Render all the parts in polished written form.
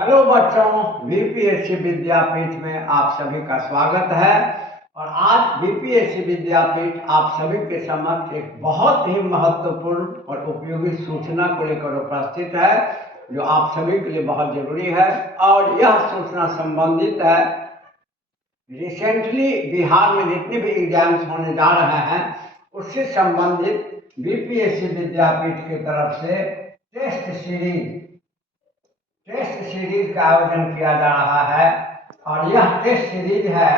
Hello बच्चों, BPSC विद्यापीठ में आप सभी का स्वागत है। और आज बीपीएससी विद्यापीठ आप सभी के समक्ष एक बहुत ही महत्वपूर्ण और उपयोगी सूचना को लेकर उपस्थित है, जो आप सभी के लिए बहुत जरूरी है। और यह सूचना संबंधित है रिसेंटली बिहार में जितने भी एग्जाम्स होने जा रहे हैं उससे संबंधित बीपीएससी विद्यापीठ की तरफ से टेस्ट सीरीज का आयोजन किया जा रहा है। और यह टेस्ट सीरीज है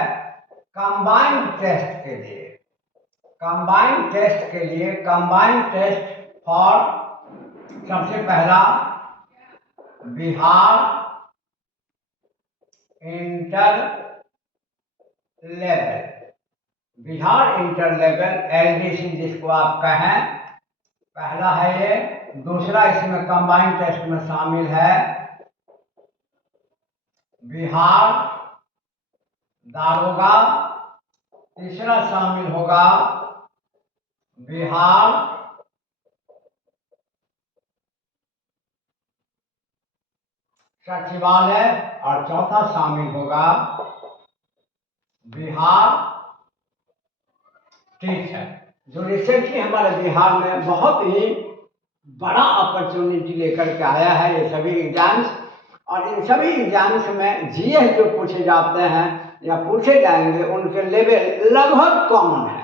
कंबाइंड टेस्ट फॉर सबसे पहला बिहार इंटर लेवल एलडीसी जिसको आप कहें, पहला है ये। दूसरा इसमें कंबाइंड टेस्ट में शामिल है बिहार दारोगा। तीसरा शामिल होगा बिहार सचिवालय और चौथा शामिल होगा बिहार टीचर। जो रिसेंटली हमारे बिहार में बहुत ही बड़ा अपॉर्चुनिटी लेकर के आया है ये सभी एग्जाम्स। और इन सभी एग्जाम्स में जीएस जो पूछे जाते हैं या पूछे जाएंगे उनके लेवल लगभग कॉमन है।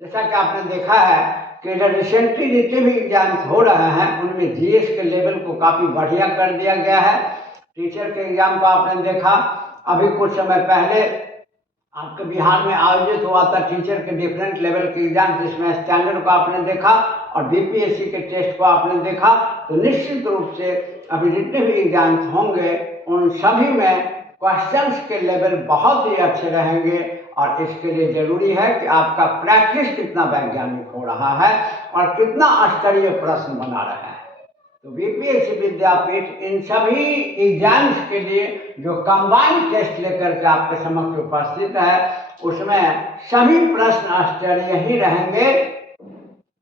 जैसा कि आपने देखा है कि इधर रिसेंटली जितने भी एग्जाम्स हो रहे हैं उनमें जीएस के लेवल को काफ़ी बढ़िया कर दिया गया है। टीचर के एग्जाम को आपने देखा, अभी कुछ समय पहले आपके बिहार में आयोजित हुआ था टीचर के डिफरेंट लेवल के एग्जाम, जिसमें स्टैंडर्ड को आपने देखा और बीपीएससी के टेस्ट को आपने देखा। तो निश्चित रूप से अभी जितने भी एग्जाम्स होंगे उन सभी में क्वेश्चंस के लेवल बहुत ही अच्छे रहेंगे। और इसके लिए जरूरी है कि आपका प्रैक्टिस कितना वैज्ञानिक हो रहा है और कितना स्तरीय प्रश्न बना रहा है। तो बीपीएससी विद्यापीठ इन सभी एग्जाम्स के लिए जो कंबाइंड टेस्ट लेकर के आपके समक्ष उपस्थित है उसमें सभी प्रश्न स्तरीय ही रहेंगे।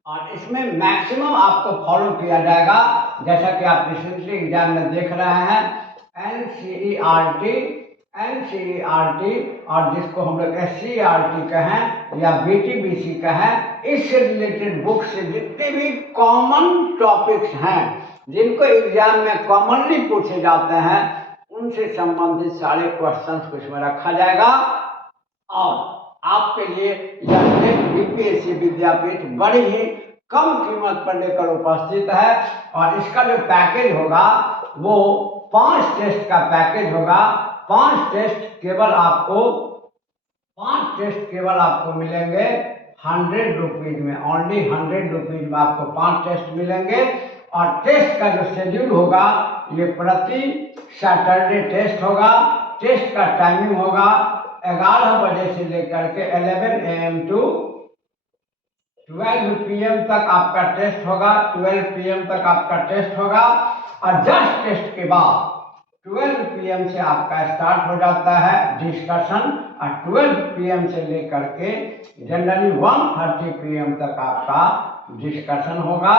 और इसमें मैक्सिमम आपको फॉलो किया जाएगा, जैसा कि आप रिसेंटली एग्जाम में देख रहे हैं एनसीईआरटी और जिसको हम लोग एससीईआरटी कहें या बीटीबीसी कहें, इससे रिलेटेड बुक से जितने भी कॉमन टॉपिक्स हैं जिनको एग्जाम में कॉमनली पूछे जाते हैं उनसे संबंधित सारे क्वेश्चंस को इसमें रखा जाएगा। और आपके लिए यह टेस्ट बीपीएससी विद्यापीठ बड़ी ही कम कीमत पर लेकर उपस्थित है। और इसका जो पैकेज होगा वो 5 टेस्ट का पैकेज होगा। 5 टेस्ट केवल आपको मिलेंगे 100 रुपीज में, ओनली 100 रुपीज में आपको 5 टेस्ट मिलेंगे। और टेस्ट का जो शेड्यूल होगा ये प्रति सैटरडे टेस्ट होगा। टेस्ट का टाइमिंग होगा 11 बजे से लेकर के 11 AM टू 12 PM तक आपका टेस्ट होगा। 12 PM तक आपका टेस्ट होगा। और जस्ट टेस्ट के बाद 12 PM से आपका स्टार्ट हो जाता है डिस्कशन। और 12 PM से लेकर के जनरली 1:30 PM तक आपका डिस्कशन होगा,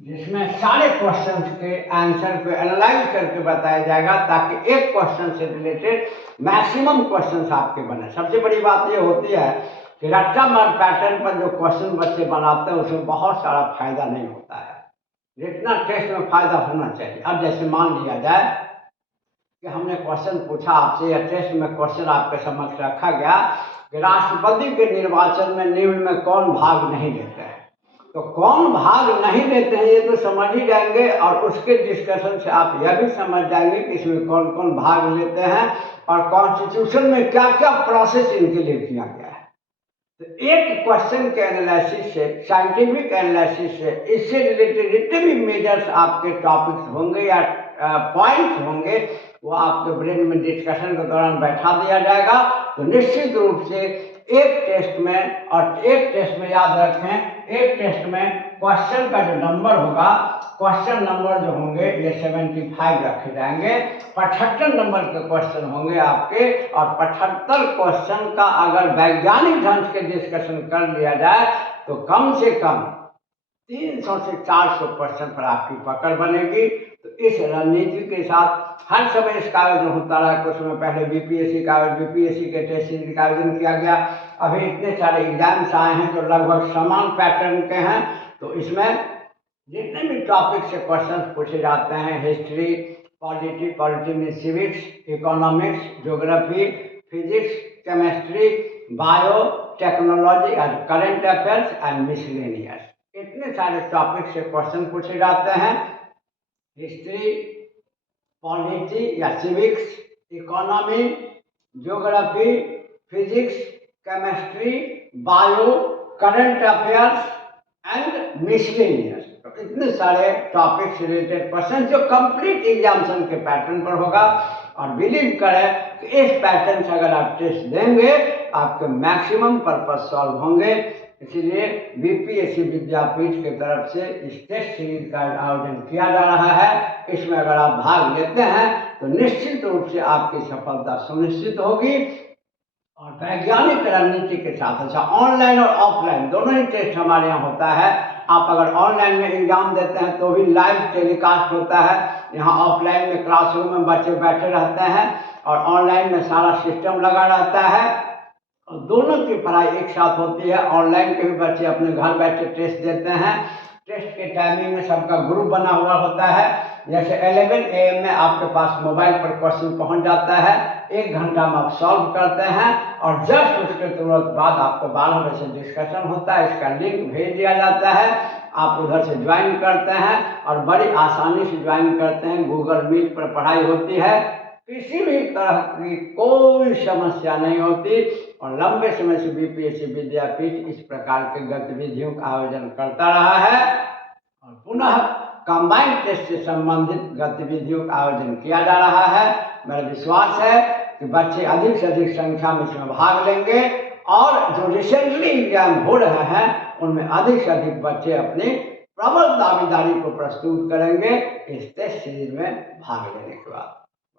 जिसमें सारे क्वेश्चंस के आंसर को एनालाइज करके बताया जाएगा ताकि एक क्वेश्चन से रिलेटेड मैक्सिमम क्वेश्चंस आपके बने। सबसे बड़ी बात ये होती है कि रट्टा मार पैटर्न पर जो क्वेश्चन बच्चे बनाते हैं उसमें बहुत सारा फायदा नहीं होता है जितना टेस्ट में फायदा होना चाहिए। अब जैसे मान लिया जाए कि हमने क्वेश्चन पूछा आपसे या टेस्ट में क्वेश्चन आपके समक्ष रखा गया कि राष्ट्रपति के निर्वाचन में निम्न में कौन भाग नहीं लेते हैं, तो कौन भाग नहीं लेते हैं ये तो समझ ही जाएंगे। और उसके डिस्कशन से आप यह भी समझ जाएंगे कि इसमें कौन कौन भाग लेते हैं और कॉन्स्टिट्यूशन में क्या क्या प्रोसेस इनके लिए किया गया है। तो एक क्वेश्चन के एनालिसिस से, साइंटिफिक एनालिसिस से, इससे रिलेटेड जितने भी मेजर्स आपके टॉपिक्स होंगे या पॉइंट्स होंगे वो आपके ब्रेन में डिस्कशन के दौरान बैठा दिया जाएगा। तो निश्चित रूप से एक टेस्ट में याद रखें, एक टेस्ट में क्वेश्चन का जो नंबर होगा, क्वेश्चन नंबर जो होंगे ये 75 रखे जाएंगे। 75 नंबर के क्वेश्चन होंगे आपके। और 75 क्वेश्चन का अगर वैज्ञानिक ढंग से डिस्कशन कर लिया जाए तो कम से कम 300 से 400 क्वेश्चन पर आपकी पकड़ बनेगी। तो इस रणनीति के साथ हर समय इसका आयोजन होता रहा। कुछ समय पहले बीपीएससी के टेस्ट सीरीज का आयोजन किया गया। अभी इतने सारे एग्जाम्स आए हैं जो लगभग समान पैटर्न के हैं। तो इसमें जितने भी टॉपिक से क्वेश्चन पूछे जाते हैं, हिस्ट्री, पॉलिटी में civics, economics, geography, physics, chemistry, bio, technology और करंट अफेयर्स एंड मिसलेनियस, इतने सारे टॉपिक से क्वेश्चन पूछे जाते हैं। हिस्ट्री, पॉलिटी या civics, economy, geography, physics, chemistry, bio, current affairs and miscellaneous, तो इतने सारे टॉपिक से रिलेटेड क्वेश्चन जो कंप्लीट एग्जामिनेशन के पैटर्न पर होगा। और बिलीव करें कि इस पैटर्न से अगर आप टेस्ट देंगे आपके मैक्सिमम पर्पस सॉल्व होंगे। इसीलिए बीपीएससी विद्यापीठ की तरफ से इस टेस्ट सीरीज का आयोजन किया जा रहा है। इसमें अगर आप भाग लेते हैं तो निश्चित रूप से आपकी सफलता सुनिश्चित होगी। और वैज्ञानिक रणनीति के साथ अच्छा ऑनलाइन और ऑफलाइन दोनों ही टेस्ट हमारे यहाँ होता है। आप अगर ऑनलाइन में एग्जाम देते हैं तो भी लाइव टेलीकास्ट होता है। यहाँ ऑफलाइन में क्लासरूम में बच्चे बैठे रहते हैं और ऑनलाइन में सारा सिस्टम लगा रहता है और दोनों की पढ़ाई एक साथ होती है। ऑनलाइन के भी बच्चे अपने घर बैठे टेस्ट देते हैं। टेस्ट के टाइमिंग में सबका ग्रुप बना हुआ होता है। जैसे 11 AM में आपके पास मोबाइल पर क्वेश्चन पहुंच जाता है, 1 घंटा में आप सॉल्व करते हैं और जस्ट उसके तुरंत बाद आपको 12 बजे से डिस्कशन होता है। इसका लिंक भेज दिया जाता है, आप उधर से ज्वाइन करते हैं और बड़ी आसानी से ज्वाइन करते हैं। गूगल मीट पर पढ़ाई होती है, किसी भी तरह की कोई समस्या नहीं होती। और लंबे समय से बीपीएससी विद्यापीठ इस प्रकार के गतिविधियों का आयोजन करता रहा है और पुनः कंबाइंड टेस्ट से संबंधित गतिविधियों का आयोजन किया जा रहा है। मेरा विश्वास है कि बच्चे अधिक से अधिक संख्या में इसमें भाग लेंगे और जो रिसेंटली एग्जाम हो रहे हैं उनमें अधिक से अधिक बच्चे अपनी प्रबल दावेदारी को प्रस्तुत करेंगे इस टेस्ट सीरीज में भाग लेने के बाद।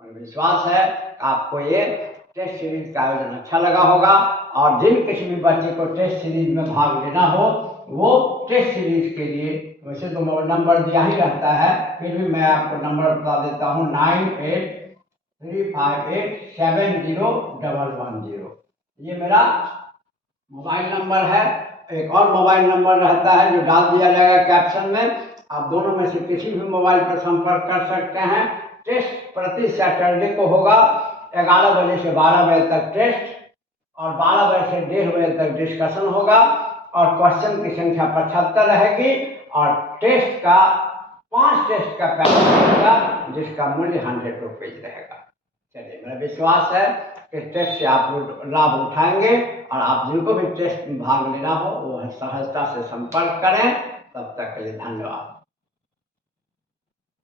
मुझे विश्वास है आपको ये टेस्ट सीरीज का आयोजन अच्छा लगा होगा। और जिन किसी भी बच्चे को टेस्ट सीरीज में भाग लेना हो वो टेस्ट सीरीज के लिए वैसे तो नंबर दिया ही रहता है, फिर भी मैं आपको नंबर बता देता हूँ 9835870110। ये मेरा मोबाइल नंबर है। एक और मोबाइल नंबर रहता है जो डाल दिया जाएगा कैप्शन में। आप दोनों में से किसी भी मोबाइल पर संपर्क कर सकते हैं। टेस्ट प्रति सैटरडे को होगा 11 बजे से 12 बजे तक टेस्ट और 12 बजे से 1:30 बजे तक डिस्कशन होगा और क्वेश्चन की संख्या 75 रहेगी और टेस्ट का 5 टेस्ट का पैकेज रहेगा जिसका मूल्य 100 रुपीज रहेगा। चलिए, मेरा विश्वास है कि टेस्ट से आप लाभ उठाएंगे और आप जिनको भी टेस्ट में भाग लेना हो वो सहजता से संपर्क करें। तब तक के लिए धन्यवाद।